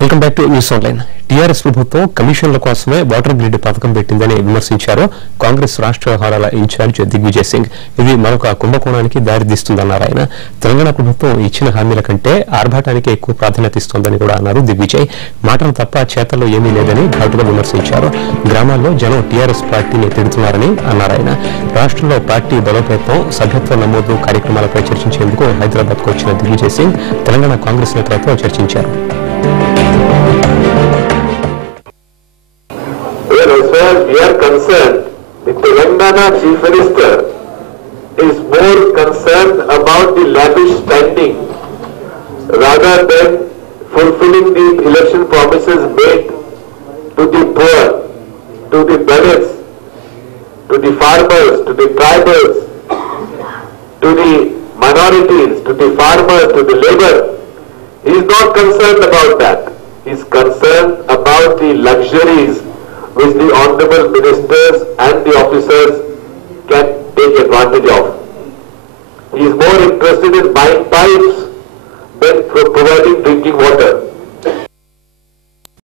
Welcome back to news online. TRS ప్రభుత్వం కమిషన్ల కోసమే వాటర్ గ్రిడ్ పథకం పెట్టిందని విమర్శించారు కాంగ్రెస్ రాష్ట్ర వ్యవహారాల ఇన్ఛార్జ్ దిగ్విజయ్ సింగ్. ఇది మరొక కుంభకోణానికి దారితీస్తుందన్నారు ఆయన. తెలంగాణ ప్రభుత్వం ఇచ్చిన హామీల కంటే ఆర్భాటానికి ఎక్కువ ప్రాధాన్యత ఇస్తోందని కూడా అన్నారు దిగ్విజయ్. మాటలు తప్ప చేతల్లో ఏమీ లేదని ఘాటుగా విమర్శించారు. గ్రామాల్లో జనం టీఆర్ఎస్ పార్టీని తిడుతున్నారని అన్నారు ఆయన. రాష్ట్రంలో పార్టీ బలోపేతం, సభ్యత్వ నమోదు కార్యక్రమాలపై చర్చించేందుకు హైదరాబాద్కు వచ్చిన దిగ్విజయ్ సింగ్ తెలంగాణ కాంగ్రెస్ నేతలతో చర్చించారు. As far as we are concerned, the Telangana Chief Minister is more concerned about the lavish spending rather than fulfilling the election promises made to the poor, to the Dalits, to the farmers, to the tribals, to the minorities, to the farmers, to the labor. He is not concerned about that. He is concerned about the luxuries which the honorable ministers and the officers can take advantage of. He is more interested in buying pipes than providing drinking water.